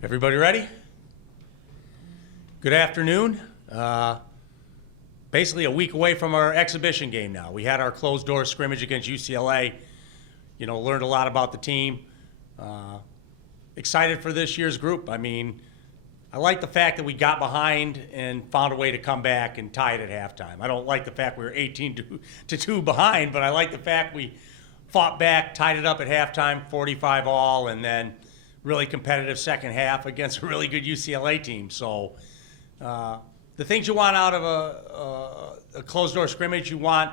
Everybody ready? Good afternoon. Basically a week away from our exhibition game now. We had our closed door scrimmage against UCLA. Learned a lot about the team. Excited for this year's group. I mean, I like the fact that we got behind and found a way to come back and tie it at halftime. I don't like the fact we were 18-2 behind, but I like the fact we fought back, tied it up at halftime, 45 all, and then really competitive second half against a really good UCLA team. So the things you want out of a closed door scrimmage, you want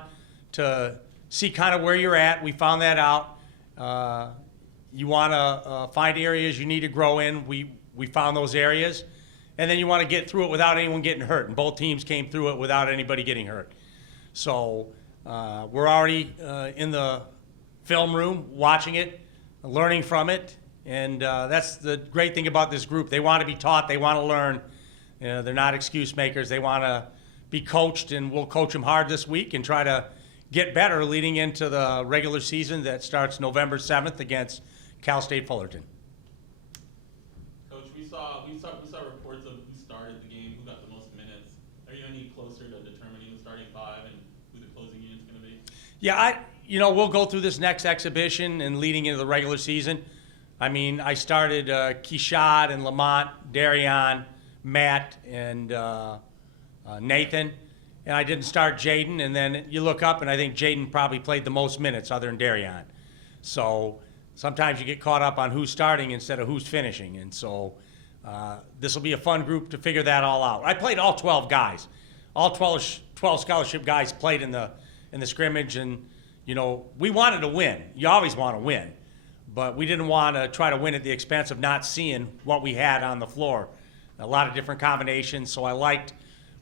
to see kind of where you're at. We found that out. You want to find areas you need to grow in. We found those areas. And then you want to get through it without anyone getting hurt. And both teams came through it without anybody getting hurt. So we're already in the film room watching it, learning from it. And that's the great thing about this group. They want to be taught. They want to learn. They're not excuse makers. They want to be coached, and we'll coach them hard this week and try to get better leading into the regular season that starts November 7th against Cal State Fullerton. Coach, we saw reports of who started the game, who got the most minutes. Are you any closer to determining the starting five and who the closing unit's going to be? Yeah, we'll go through this next exhibition and leading into the regular season. I mean, I started Keshad and Lamont, Darian, Matt, and Nathan, and I didn't start Jaden. And then you look up, and I think Jaden probably played the most minutes other than Darian. So sometimes you get caught up on who's starting instead of who's finishing. And so this will be a fun group to figure that all out. I played all 12 guys. All 12 scholarship guys played in the scrimmage, and we wanted to win. You always want to win. But we didn't want to try to win at the expense of not seeing what we had on the floor. A lot of different combinations, so I liked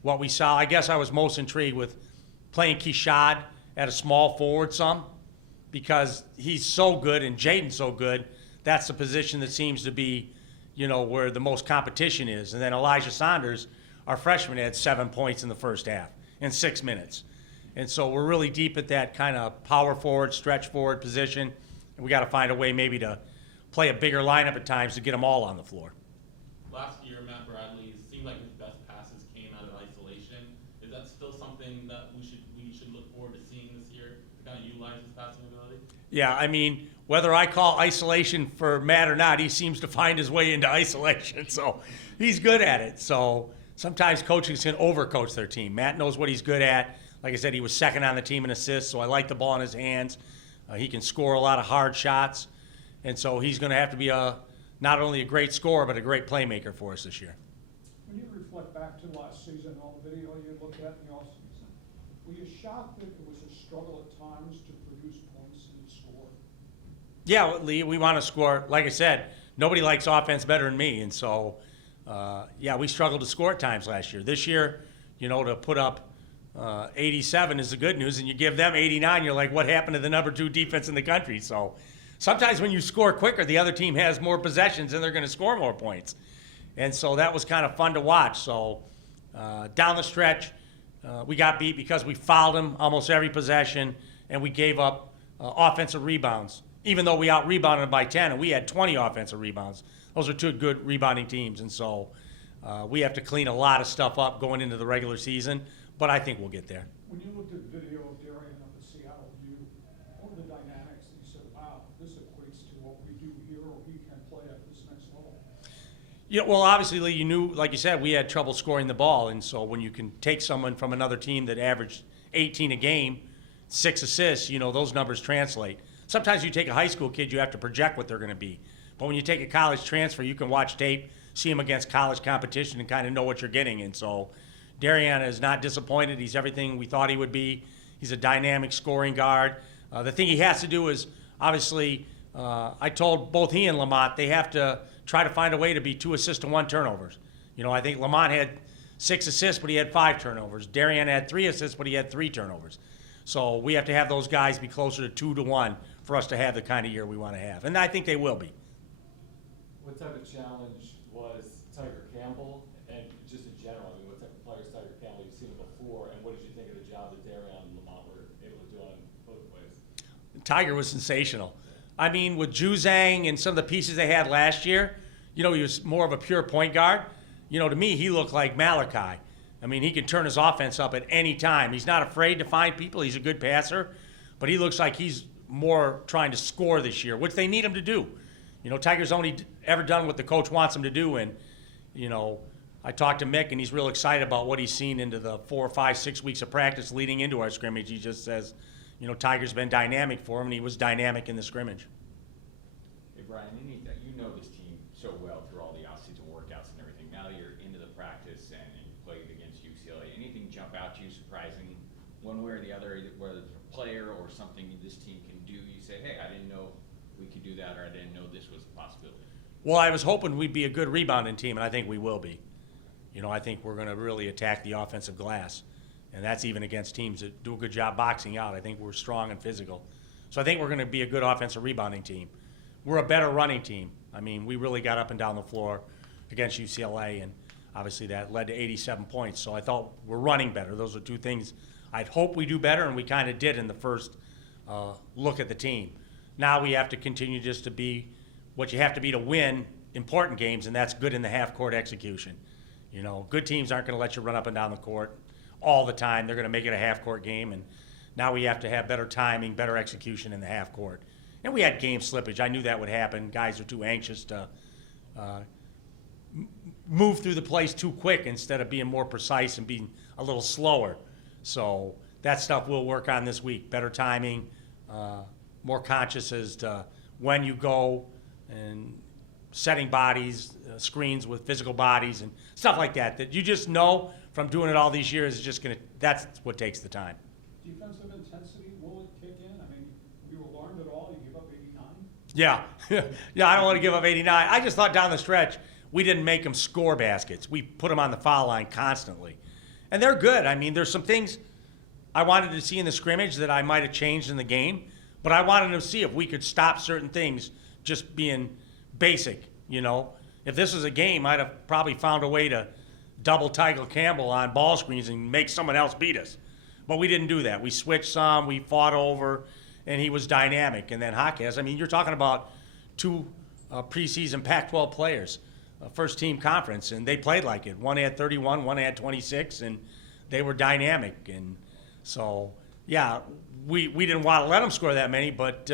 what we saw. I guess I was most intrigued with playing Keshad at a small forward some, because he's so good and Jaden's so good. That's the position that seems to be, where the most competition is. And then Elijah Saunders, our freshman, had 7 points in the first half in 6 minutes. And so we're really deep at that kind of power forward, stretch forward position. And we got to find a way maybe to play a bigger lineup at times to get them all on the floor. Last year, Matt Bradley seemed like his best passes came out of isolation. Is that still something that we should look forward to seeing this year to kind of utilize his passing ability? Yeah, I mean, whether I call isolation for Matt or not, he seems to find his way into isolation. So he's good at it. So sometimes coaches can overcoach their team. Matt knows what he's good at. Like I said, he was second on the team in assists, so I like the ball in his hands. He can score a lot of hard shots, and so he's going to have to be not only a great scorer, but a great playmaker for us this year. When you reflect back to last season, all the video you looked at in the offseason, were you shocked that it was a struggle at times to produce points and score? Yeah, Lee, we want to score. Like I said, nobody likes offense better than me, and so, we struggled to score at times last year. This year, to put up 87 is the good news, and you give them 89, you're like, what happened to the number 2 defense in the country? So sometimes when you score quicker, the other team has more possessions and they're going to score more points. And so that was kind of fun to watch. So down the stretch, we got beat because we fouled them almost every possession, and we gave up offensive rebounds, even though we out-rebounded them by 10, and we had 20 offensive rebounds. Those are 2 good rebounding teams, and so we have to clean a lot of stuff up going into the regular season. But I think we'll get there. When you looked at video of Darian of the Seattle U, what were the dynamics that you said, wow, this equates to what we do here, or he can play at this next level? Yeah, well, obviously, Lee, you knew, like you said, we had trouble scoring the ball. And so when you can take someone from another team that averaged 18 a game, 6 assists, those numbers translate. Sometimes you take a high school kid, you have to project what they're going to be. But when you take a college transfer, you can watch tape, see them against college competition, and kind of know what you're getting. And so Darian is not disappointed. He's everything we thought he would be. He's a dynamic scoring guard. The thing he has to do is, obviously, I told both he and Lamont they have to try to find a way to be 2 assists to 1 turnovers. I think Lamont had 6 assists, but he had 5 turnovers. Darian had 3 assists, but he had 3 turnovers. So we have to have those guys be closer to 2 to 1 for us to have the kind of year we want to have. And I think they will be. What type of challenge was Tiger Campbell, and just in general, what type of players Tiger Campbell you've seen him before, and what did you think of the job that Darian and Lamont were able to do on both ways? Tiger was sensational. I mean, with Juzang and some of the pieces they had last year, he was more of a pure point guard. To me, he looked like Malachi. I mean, he can turn his offense up at any time. He's not afraid to find people. He's a good passer, but he looks like he's more trying to score this year, which they need him to do. Tiger's only ever done what the coach wants him to do, and, I talked to Mick, and he's real excited about what he's seen into the 4, 5, 6 weeks of practice leading into our scrimmage. He just says, Tiger's been dynamic for him, and he was dynamic in the scrimmage. Hey, Brian, you know this team so well through all the off-season workouts and everything. Now that you're into the practice and you played against UCLA, anything jump out to you surprising one way or the other, whether it's a player or something this team can do? You say, hey, I didn't know we could do that, or I didn't know this was a possibility. Well, I was hoping we'd be a good rebounding team, and I think we will be. I think we're going to really attack the offensive glass, and that's even against teams that do a good job boxing out. I think we're strong and physical. So I think we're going to be a good offensive rebounding team. We're a better running team. I mean, we really got up and down the floor against UCLA, and obviously that led to 87 points. So I thought we're running better. Those are two things I'd hope we do better, and we kind of did in the first look at the team. Now we have to continue just to be what you have to be to win important games, and that's good in the half-court execution. Good teams aren't going to let you run up and down the court all the time. They're going to make it a half-court game, and now we have to have better timing, better execution in the half-court. And we had game slippage. I knew that would happen. Guys are too anxious to move through the plays too quick instead of being more precise and being a little slower. So that stuff we'll work on this week. Better timing, more conscious as to when you go, and setting bodies, screens with physical bodies and stuff like that, that you just know from doing it all these years is just going to, that's what takes the time. Defensive intensity, will it kick in? I mean, we were alarmed at all, you give up 89? Yeah, yeah, I don't want to give up 89. I just thought down the stretch, we didn't make them score baskets. We put them on the foul line constantly. And they're good. I mean, there's some things I wanted to see in the scrimmage that I might have changed in the game, but I wanted to see if we could stop certain things just being basic, If this was a game, I'd have probably found a way to double Tiger Campbell on ball screens and make someone else beat us. But we didn't do that. We switched some, we fought over, and he was dynamic. And then Jaquez, you're talking about two preseason Pac-12 players, first team conference, and they played like it. One had 31, one had 26, and they were dynamic. And so, yeah, we didn't want to let them score that many, but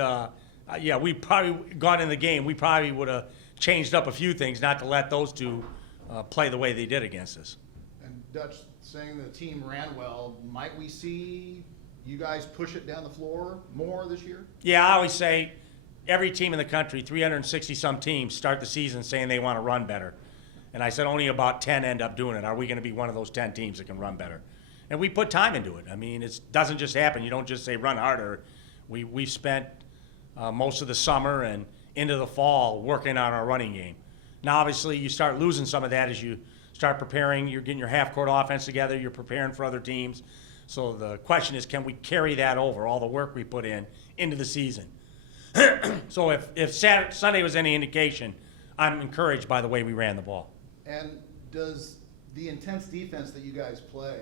yeah, we probably gone in the game. We probably would have changed up a few things not to let those two play the way they did against us. And Dutch, saying the team ran well, might we see you guys push it down the floor more this year? Yeah, I always say every team in the country, 360-some teams, start the season saying they want to run better. And I said only about 10 end up doing it. Are we going to be one of those 10 teams that can run better? And we put time into it. It doesn't just happen. You don't just say run harder. We've spent most of the summer and into the fall working on our running game. Now, obviously, you start losing some of that as you start preparing. You're getting your half-court offense together. You're preparing for other teams. So the question is, can we carry that over, all the work we put in, into the season? So if Sunday was any indication, I'm encouraged by the way we ran the ball. And does the intense defense that you guys play,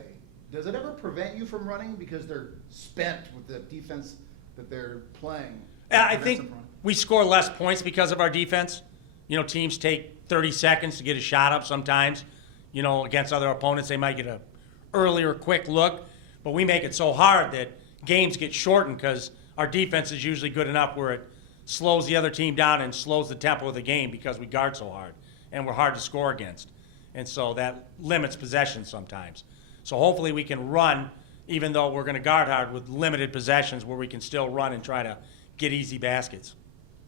does it ever prevent you from running because they're spent with the defense that they're playing? I think we score less points because of our defense. Teams take 30 seconds to get a shot up sometimes. Against other opponents, they might get a earlier quick look. But we make it so hard that games get shortened because our defense is usually good enough where it slows the other team down and slows the tempo of the game because we guard so hard. And we're hard to score against. And so that limits possession sometimes. So hopefully we can run, even though we're going to guard hard, with limited possessions where we can still run and try to get easy baskets.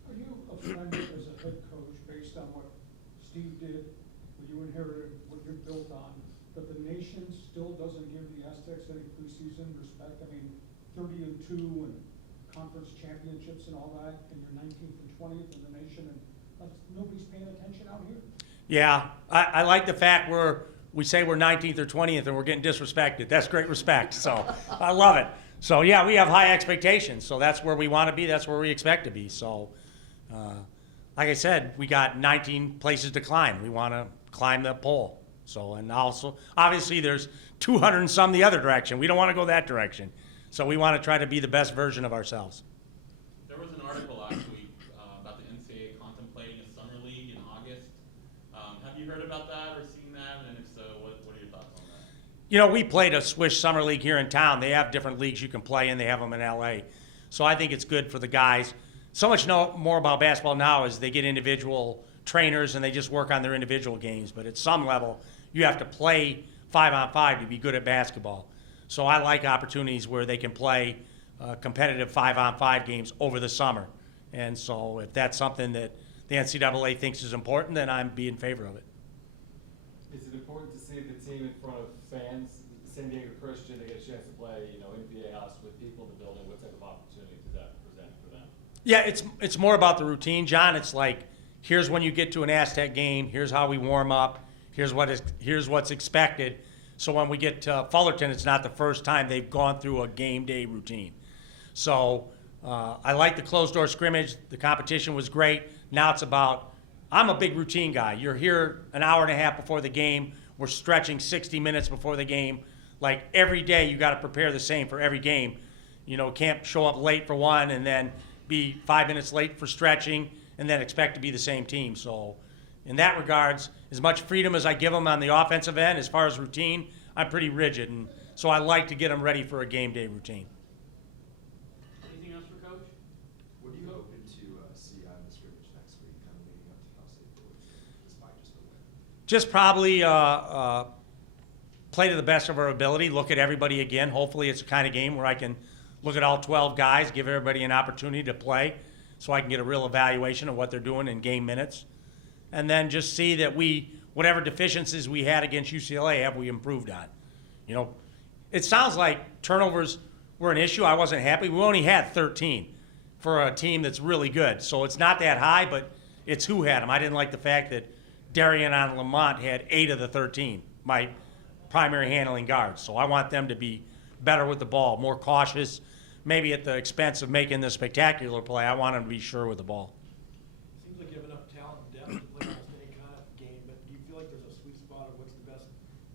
Are you a friend as a head coach based on what Steve did, what you inherited, what you're built on, that the nation still doesn't give the Aztecs any preseason respect? 30-2 and conference championships and all that, and you're 19th and 20th in the nation, and nobody's paying attention out here? Yeah, I like the fact we say we're 19th or 20th and we're getting disrespected. That's great respect, so I love it. So yeah, we have high expectations, so that's where we want to be, that's where we expect to be. So like I said, we got 19 places to climb. We want to climb the pole. So, and also, obviously there's 200 and some the other direction. We don't want to go that direction. So we want to try to be the best version of ourselves. There was an article last week about the NCAA contemplating a summer league in August. you heard about that or seen that? And if so, what are your thoughts on that? You know, we played a Swiss Summer League here in town. They have different leagues you can play in. They have them in LA. So I think it's good for the guys. So much more about basketball now is they get individual trainers and they just work on their individual games. But at some level, you have to play 5-on-5 to be good at basketball. So I like opportunities where they can play competitive 5-on-5 games over the summer. And so if that's something that the NCAA thinks is important, then I'd be in favor of it. Is it important to see the team in front of fans? San Diego Christian, they get a chance to play, in VA House with people in the building. What type of opportunity does that present for them? Yeah, it's more about the routine, John. It's like, here's when you get to an Aztec game. Here's how we warm up. Here's what's expected. So when we get to Fullerton, it's not the first time they've gone through a game day routine. So I like the closed door scrimmage. The competition was great. Now it's about, I'm a big routine guy. You're here an hour and a half before the game. We're stretching 60 minutes before the game. Like every day, you got to prepare the same for every game. Can't show up late for one and then be 5 minutes late for stretching and then expect to be the same team. So in that regards, as much freedom as I give them on the offensive end, as far as routine, I'm pretty rigid. And so I like to get them ready for a game day routine. Anything else for Coach? What are you hoping to see out of the scrimmage next week, kind of leading up to Cal State Fullerton, despite just the win? Just probably play to the best of our ability, look at everybody again. Hopefully it's a kind of game where I can look at all 12 guys, give everybody an opportunity to play so I can get a real evaluation of what they're doing in game minutes. And then just see that whatever deficiencies we had against UCLA, have we improved on. It sounds like turnovers were an issue. I wasn't happy. We only had 13 for a team that's really good. So it's not that high, but it's who had them. I didn't like the fact that Darian on Lamont had 8 of the 13, my primary handling guards. So I want them to be better with the ball, more cautious, maybe at the expense of making the spectacular play. I want them to be sure with the ball. Seems like you have enough talent and depth to play almost any kind of game, but do you feel like there's a sweet spot of what's the best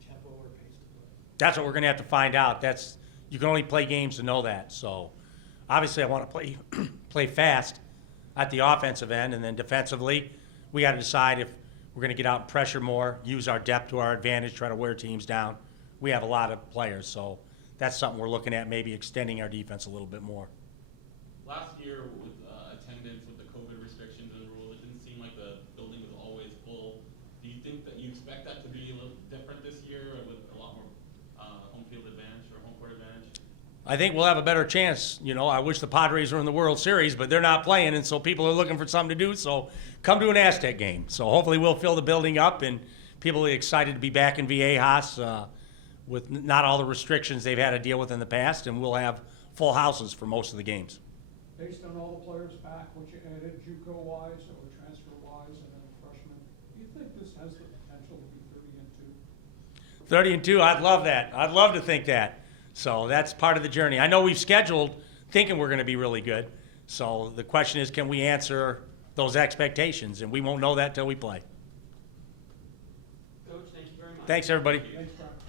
tempo or pace to play? That's what we're going to have to find out. You can only play games to know that. So obviously I want to play fast at the offensive end, and then defensively we got to decide if we're going to get out and pressure more, use our depth to our advantage, try to wear teams down. We have a lot of players, so that's something we're looking at, maybe extending our defense a little bit more. Last year with attendance, with the COVID restrictions and rules, it didn't seem like the building was always full. Do you think that you expect that to be a little different this year with a lot more home field advantage or home court advantage? I think we'll have a better chance. I wish the Padres were in the World Series, but they're not playing, and so people are looking for something to do. So come to an Aztec game. So hopefully we'll fill the building up, and people are excited to be back in VA House with not all the restrictions they've had to deal with in the past, and we'll have full houses for most of the games. Based on all the players back, what you added JUCO-wise or transfer-wise, and then freshmen, do you think this has the potential to be 30-2? 30-2, I'd love that. I'd love to think that. So that's part of the journey. I know we've scheduled thinking we're going to be really good. So the question is, can we answer those expectations? And we won't know that till we play. Coach, thank you very much. Thanks, everybody. Thanks,